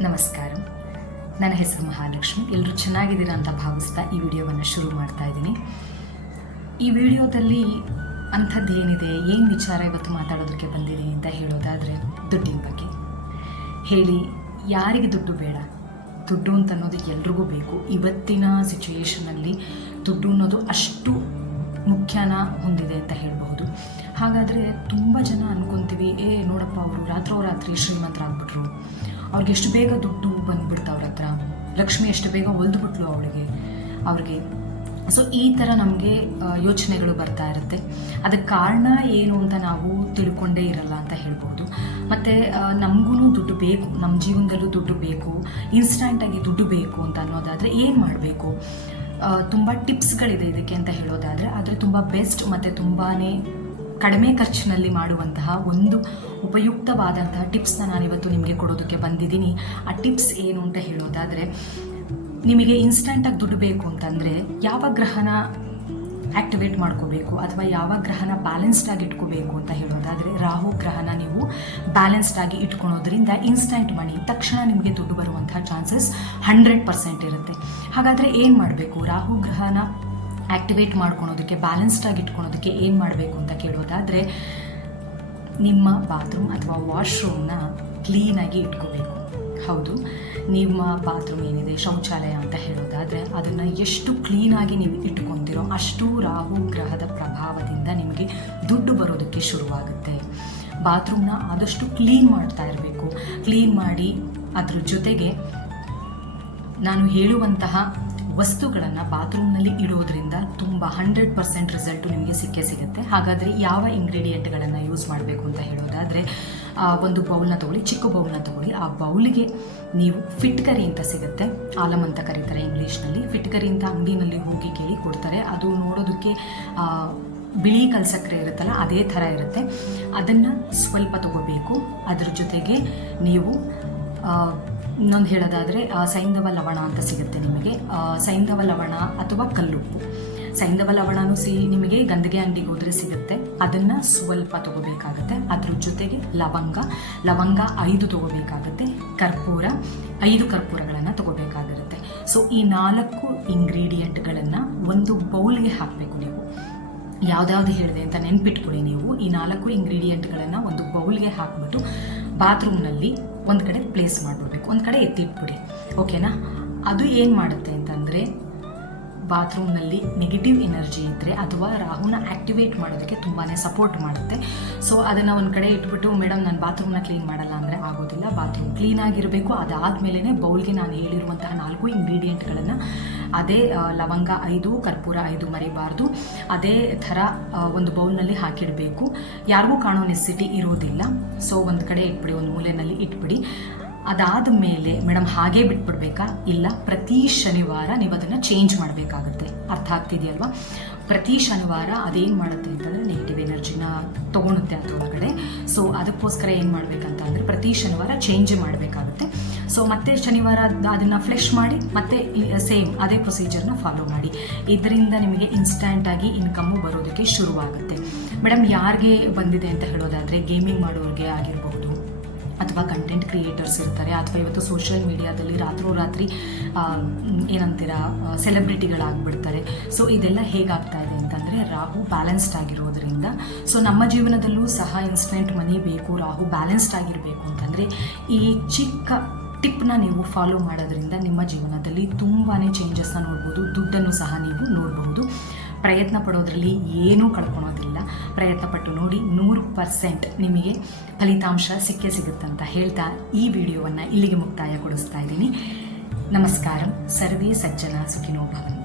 ನಮಸ್ಕಾರ. ನನ್ನ ಹೆಸರು ಮಹಾಲಕ್ಷ್ಮಿ. ಎಲ್ಲರೂ ಚೆನ್ನಾಗಿದ್ದೀರಾ ಅಂತ ಭಾವಿಸ್ತಾ ಈ ವಿಡಿಯೋವನ್ನು ಶುರು ಮಾಡ್ತಾ ಇದ್ದೀನಿ. ಈ ವಿಡಿಯೋದಲ್ಲಿ ಅಂಥದ್ದು ಏನಿದೆ, ಏನು ವಿಚಾರ ಇವತ್ತು ಮಾತಾಡೋದಕ್ಕೆ ಬಂದಿದೆ ಅಂತ ಹೇಳೋದಾದರೆ ದುಡ್ಡಿನ ಬಗ್ಗೆ. ಹೇಳಿ, ಯಾರಿಗೆ ದುಡ್ಡು ಬೇಡ? ದುಡ್ಡು ಅಂತ ಅನ್ನೋದು ಎಲ್ರಿಗೂ ಬೇಕು. ಇವತ್ತಿನ ಸಿಚುಯೇಷನಲ್ಲಿ ದುಡ್ಡು ಅನ್ನೋದು ಅಷ್ಟು ಮುಖ್ಯನ ಹೊಂದಿದೆ ಅಂತ ಹೇಳಬಹುದು. ಹಾಗಾದರೆ ತುಂಬ ಜನ ಅನ್ಕೊಂತೀವಿ, ಏ, ನೋಡಪ್ಪ, ಅವರು ರಾತ್ರೋರಾತ್ರಿ ಶ್ರೀಮಂತರಾಗ್ಬಿಟ್ರು. ಅವ್ರಿಗೆ ಎಷ್ಟು ಬೇಗ ದುಡ್ಡು ಬಂದ್ಬಿಡ್ತು ಅವ್ರ ಹತ್ರ. ಲಕ್ಷ್ಮಿ ಎಷ್ಟು ಬೇಗ ಒಲ್ದ್ಬಿಟ್ಲು ಅವಳಿಗೆ. ಅವ್ರಿಗೆ. ಸೊ ಈ ಥರ ನಮಗೆ ಯೋಚನೆಗಳು ಬರ್ತಾ ಇರುತ್ತೆ. ಅದಕ್ಕೆ ಕಾರಣ ಏನು ಅಂತ ನಾವು ತಿಳ್ಕೊಂಡೇ ಇರಲ್ಲ ಅಂತ ಹೇಳ್ಬೋದು. ಮತ್ತು ನಮಗೂ ದುಡ್ಡು ಬೇಕು. ನಮ್ಮ ಜೀವನದಲ್ಲೂ ದುಡ್ಡು ಬೇಕು. ಇನ್ಸ್ಟಂಟಾಗಿ ದುಡ್ಡು ಬೇಕು ಅಂತ ಅನ್ನೋದಾದರೆ ಏನು ಮಾಡಬೇಕು? ತುಂಬ ಟಿಪ್ಸ್ಗಳಿದೆ ಇದಕ್ಕೆ ಅಂತ ಹೇಳೋದಾದರೆ, ಆದರೆ ತುಂಬ ಬೆಸ್ಟ್ ಮತ್ತು ತುಂಬಾ ಕಡಿಮೆ ಖರ್ಚಿನಲ್ಲಿ ಮಾಡುವಂತಹ ಒಂದು ಉಪಯುಕ್ತವಾದಂತಹ ಟಿಪ್ಸ್ನ ನಾನಿವತ್ತು ನಿಮಗೆ ಕೊಡೋದಕ್ಕೆ ಬಂದಿದ್ದೀನಿ. ಆ ಟಿಪ್ಸ್ ಏನು ಅಂತ ಹೇಳೋದಾದರೆ, ನಿಮಗೆ ಇನ್ಸ್ಟಂಟಾಗಿ ದುಡ್ಡು ಬೇಕು ಅಂತಂದರೆ ಯಾವ ಗ್ರಹನ ಆ್ಯಕ್ಟಿವೇಟ್ ಮಾಡ್ಕೋಬೇಕು ಅಥವಾ ಯಾವ ಗ್ರಹನ ಬ್ಯಾಲೆನ್ಸ್ಡ್ ಆಗಿ ಇಟ್ಕೋಬೇಕು ಅಂತ ಹೇಳೋದಾದರೆ, ರಾಹು ಗ್ರಹನ ನೀವು ಬ್ಯಾಲೆನ್ಸ್ಡ್ ಆಗಿ ಇಟ್ಕೊಳೋದ್ರಿಂದ ಇನ್ಸ್ಟಂಟ್ ಮನಿ ತಕ್ಷಣ ನಿಮಗೆ ದುಡ್ಡು ಬರುವಂತಹ ಚಾನ್ಸಸ್ ಹಂಡ್ರೆಡ್ ಪರ್ಸೆಂಟ್ ಇರುತ್ತೆ. ಹಾಗಾದರೆ ಏನು ಮಾಡಬೇಕು? ರಾಹು ಗ್ರಹನ ಆ್ಯಕ್ಟಿವೇಟ್ ಮಾಡ್ಕೊಳೋದಕ್ಕೆ ಬ್ಯಾಲೆನ್ಸ್ಡ್ ಆಗಿ ಇಟ್ಕೊಳೋದಕ್ಕೆ ಏನು ಮಾಡಬೇಕು ಅಂತ ಕೇಳೋದಾದರೆ, ನಿಮ್ಮ ಬಾತ್ರೂಮ್ ಅಥವಾ ವಾಶ್ರೂಮ್ನ ಕ್ಲೀನಾಗಿ ಇಟ್ಕೋಬೇಕು. ಹೌದು. ನಿಮ್ಮ ಬಾತ್ರೂಮ್ ಏನಿದೆ, ಶೌಚಾಲಯ ಅಂತ ಹೇಳೋದಾದರೆ, ಅದನ್ನು ಎಷ್ಟು ಕ್ಲೀನಾಗಿ ನೀವು ಇಟ್ಕೊತಿರೋ ಅಷ್ಟು ರಾಹು ಗ್ರಹದ ಪ್ರಭಾವದಿಂದ ನಿಮಗೆ ದುಡ್ಡು ಬರೋದಕ್ಕೆ ಶುರುವಾಗುತ್ತೆ. ಬಾತ್ರೂಮ್ನ ಆದಷ್ಟು ಕ್ಲೀನ್ ಮಾಡ್ತಾ ಇರಬೇಕು. ಕ್ಲೀನ್ ಮಾಡಿ ಅದ್ರ ಜೊತೆಗೆ ನಾನು ಹೇಳುವಂತಹ ವಸ್ತುಗಳನ್ನು ಬಾತ್ರೂಮ್ನಲ್ಲಿ ಇಡೋದ್ರಿಂದ ತುಂಬ ಹಂಡ್ರೆಡ್ ಪರ್ಸೆಂಟ್ ರಿಸಲ್ಟು ನಿಮಗೆ ಸಿಕ್ಕೇ ಸಿಗುತ್ತೆ. ಹಾಗಾದರೆ ಯಾವ ಇಂಗ್ರೀಡಿಯೆಂಟ್ಗಳನ್ನು ಯೂಸ್ ಮಾಡಬೇಕು ಅಂತ ಹೇಳೋದಾದರೆ ಒಂದು ಬೌಲ್ನ ತಗೊಳ್ಳಿ, ಚಿಕ್ಕ ಬೌಲ್ನ ತಗೊಳ್ಳಿ. ಆ ಬೌಲಿಗೆ ನೀವು ಫಿಟ್ಕರಿ ಅಂತ ಸಿಗುತ್ತೆ. ಆಲಮ್ ಅಂತ ಕರೀತಾರೆ ಇಂಗ್ಲೀಷ್ನಲ್ಲಿ. ಫಿಟ್ಕರಿ ಅಂತ ಅಂಗಡಿನಲ್ಲಿ ಹೋಗಿ ಕೇಳಿ ಕೊಡ್ತಾರೆ. ಅದು ನೋಡೋದಕ್ಕೆ ಬಿಳಿ ಕಲ್ಸಕ್ರೆ ಇರುತ್ತಲ್ಲ, ಅದೇ ಥರ ಇರುತ್ತೆ. ಅದನ್ನು ಸ್ವಲ್ಪ ತಗೋಬೇಕು. ಅದ್ರ ಜೊತೆಗೆ ನೀವು ಇನ್ನೊಂದು ಹೇಳೋದಾದರೆ ಸೈಂಧವ ಲವಣ ಅಂತ ಸಿಗುತ್ತೆ ನಿಮಗೆ. ಸೈಂಧವ ಲವಣ ಅಥವಾ ಕಲ್ಲುಪ್ಪು. ಸೈಂಧವ ಲವಣನೂ ಸಿ ನಿಮಗೆ ಗಂದಗೆ ಅಂಗಡಿಗೆ ಹೋದರೆ ಸಿಗುತ್ತೆ. ಅದನ್ನು ಸ್ವಲ್ಪ ತಗೋಬೇಕಾಗತ್ತೆ. ಅದ್ರ ಜೊತೆಗೆ ಲವಂಗ. ಲವಂಗ ಐದು ತೊಗೋಬೇಕಾಗುತ್ತೆ. ಕರ್ಪೂರ ಐದು ಕರ್ಪೂರಗಳನ್ನು ತಗೋಬೇಕಾಗಿರುತ್ತೆ. ಸೊ, ಈ ನಾಲ್ಕು ಇಂಗ್ರೀಡಿಯೆಂಟ್ಗಳನ್ನು ಒಂದು ಬೌಲ್ಗೆ ಹಾಕಬೇಕು ನೀವು. ಯಾವ್ದಾವ್ದು ಹೇಳಿದೆ ಅಂತ ನೆನ್ಪಿಟ್ಕೊಳ್ಳಿ ನೀವು. ಈ ನಾಲ್ಕು ಇಂಗ್ರೀಡಿಯೆಂಟ್ಗಳನ್ನು ಒಂದು ಬೌಲ್ಗೆ ಹಾಕ್ಬಿಟ್ಟು ಬಾತ್ರೂಮ್ನಲ್ಲಿ ಒಂದು ಕಡೆ ಪ್ಲೇಸ್ ಮಾಡಿಬಿಡ್ಬೇಕು. ಒಂದು ಕಡೆ ಎತ್ತಿಟ್ಬಿಡಿ. ಓಕೆನಾ ಅದು ಏನು ಮಾಡುತ್ತೆ ಅಂತಂದರೆ, ಬಾತ್ರೂಮ್ನಲ್ಲಿ ನೆಗೆಟಿವ್ ಎನರ್ಜಿ ಇದ್ದರೆ ಅಥವಾ ರಾಹುನ ಆ್ಯಕ್ಟಿವೇಟ್ ಮಾಡೋದಕ್ಕೆ ತುಂಬಾ ಸಪೋರ್ಟ್ ಮಾಡುತ್ತೆ. ಸೊ ಅದನ್ನು ಒಂದು ಕಡೆ ಇಟ್ಬಿಟ್ಟು, ಮೇಡಮ್, ನಾನು ಬಾತ್ರೂಮ್ನ ಕ್ಲೀನ್ ಮಾಡಲ್ಲ ಅಂದರೆ ಆಗೋದಿಲ್ಲ. ಬಾತ್ರೂಮ್ ಕ್ಲೀನಾಗಿರಬೇಕು ಅದಾದಮೇಲೆ ಬೌಲ್ಗೆ ನಾನು ಹೇಳಿರುವಂತಹ ನಾಲ್ಕು ಇಂಗ್ರೀಡಿಯೆಂಟ್ಗಳನ್ನು ಅದೇ ಲವಂಗ ಐದು, ಕರ್ಪೂರ ಐದು ಮರಿಬಾರ್ದು. ಅದೇ ಥರ ಒಂದು ಬೌಲ್ನಲ್ಲಿ ಹಾಕಿಡಬೇಕು. ಯಾರಿಗೂ ಕಾಣೋ ನೆಸಿಟಿ ಇರೋದಿಲ್ಲ. ಸೊ, ಒಂದು ಕಡೆ ಇಟ್ಬಿಡಿ, ಒಂದು ಮೂಲೆಯಲ್ಲಿ ಇಟ್ಬಿಡಿ. ಅದಾದ ಮೇಲೆ ಮೇಡಮ್ ಹಾಗೇ ಬಿಟ್ಬಿಡ್ಬೇಕಾ? ಇಲ್ಲ, ಪ್ರತಿ ಶನಿವಾರ ನೀವು ಅದನ್ನು ಚೇಂಜ್ ಮಾಡಬೇಕಾಗುತ್ತೆ. ಅರ್ಥ ಆಗ್ತಿದೆಯಲ್ವಾ? ಪ್ರತಿ ಶನಿವಾರ ಅದೇನು ಮಾಡುತ್ತೆ ಅಂತಂದರೆ ನೆಗೆಟಿವ್ ಎನರ್ಜಿನ ತೊಗೊಳುತ್ತೆ ಅದರೊಳಗಡೆ ಸೊ, ಅದಕ್ಕೋಸ್ಕರ ಏನು ಮಾಡಬೇಕಂತ ಅಂದರೆ ಪ್ರತಿ ಶನಿವಾರ ಚೇಂಜ್ ಮಾಡಬೇಕಾಗುತ್ತೆ. ಸೊ ಮತ್ತೆ ಶನಿವಾರ ಅದನ್ನು ಫ್ಲೆಶ್ ಮಾಡಿ, ಮತ್ತೆ ಸೇಮ್ ಅದೇ ಪ್ರೊಸೀಜರ್ನ ಫಾಲೋ ಮಾಡಿ. ಇದರಿಂದ ನಿಮಗೆ ಇನ್ಸ್ಟ್ಯಾಂಟಾಗಿ ಇನ್ಕಮ್ಮು ಬರೋದಕ್ಕೆ ಶುರುವಾಗುತ್ತೆ. ಮೇಡಮ್, ಯಾರಿಗೆ ಬಂದಿದೆ ಅಂತ ಹೇಳೋದಾದರೆ ಗೇಮಿಂಗ್ ಮಾಡೋರಿಗೆ ಆಗಿರಬಹುದು, ಅಥವಾ ಕಂಟೆಂಟ್ ಕ್ರಿಯೇಟರ್ಸ್ ಇರ್ತಾರೆ, ಅಥವಾ ಇವತ್ತು ಸೋಷಿಯಲ್ ಮೀಡಿಯಾದಲ್ಲಿ ರಾತ್ರೋರಾತ್ರಿ ಏನಂತೀರ ಸೆಲೆಬ್ರಿಟಿಗಳಾಗ್ಬಿಡ್ತಾರೆ ಸೊ ಇದೆಲ್ಲ ಹೇಗಾಗ್ತಾ ಇದೆ ಅಂತಂದರೆ, ರಾಹು ಬ್ಯಾಲೆನ್ಸ್ಡ್ ಆಗಿರೋದ್ರಿಂದ. ಸೊ ನಮ್ಮ ಜೀವನದಲ್ಲೂ ಸಹ ಇನ್ಸ್ಟೆಂಟ್ ಮನಿ ಬೇಕು, ರಾಹು ಬ್ಯಾಲೆನ್ಸ್ಡ್ ಆಗಿರಬೇಕು ಅಂತಂದರೆ, ಈ ಚಿಕ್ಕ ಟಿಪ್ನ ನೀವು ಫಾಲೋ ಮಾಡೋದ್ರಿಂದ ನಿಮ್ಮ ಜೀವನದಲ್ಲಿ ತುಂಬಾ ಚೇಂಜಸ್ನ ನೋಡ್ಬೋದು. ದುಡ್ಡನ್ನು ಸಹ ನೀವು ನೋಡಬಹುದು. ಪ್ರಯತ್ನ ಪಡೋದ್ರಲ್ಲಿ ಏನೂ ಕಳ್ಕೊಳೋದಿಲ್ಲ. ಪ್ರಯತ್ನ ಪಟ್ಟು ನೋಡಿ ನೂರು ಪರ್ಸೆಂಟ್ ನಿಮಗೆ ಫಲಿತಾಂಶ ಸಿಕ್ಕೇ ಅಂತ ಹೇಳ್ತಾ ಈ ವಿಡಿಯೋವನ್ನು ಇಲ್ಲಿಗೆ ಮುಕ್ತಾಯಗೊಳಿಸ್ತಾ ಇದ್ದೀನಿ. ನಮಸ್ಕಾರ. ಸರ್ವೇ ಸಜ್ಜನ ಸುಖಿನೋ ಭವನ್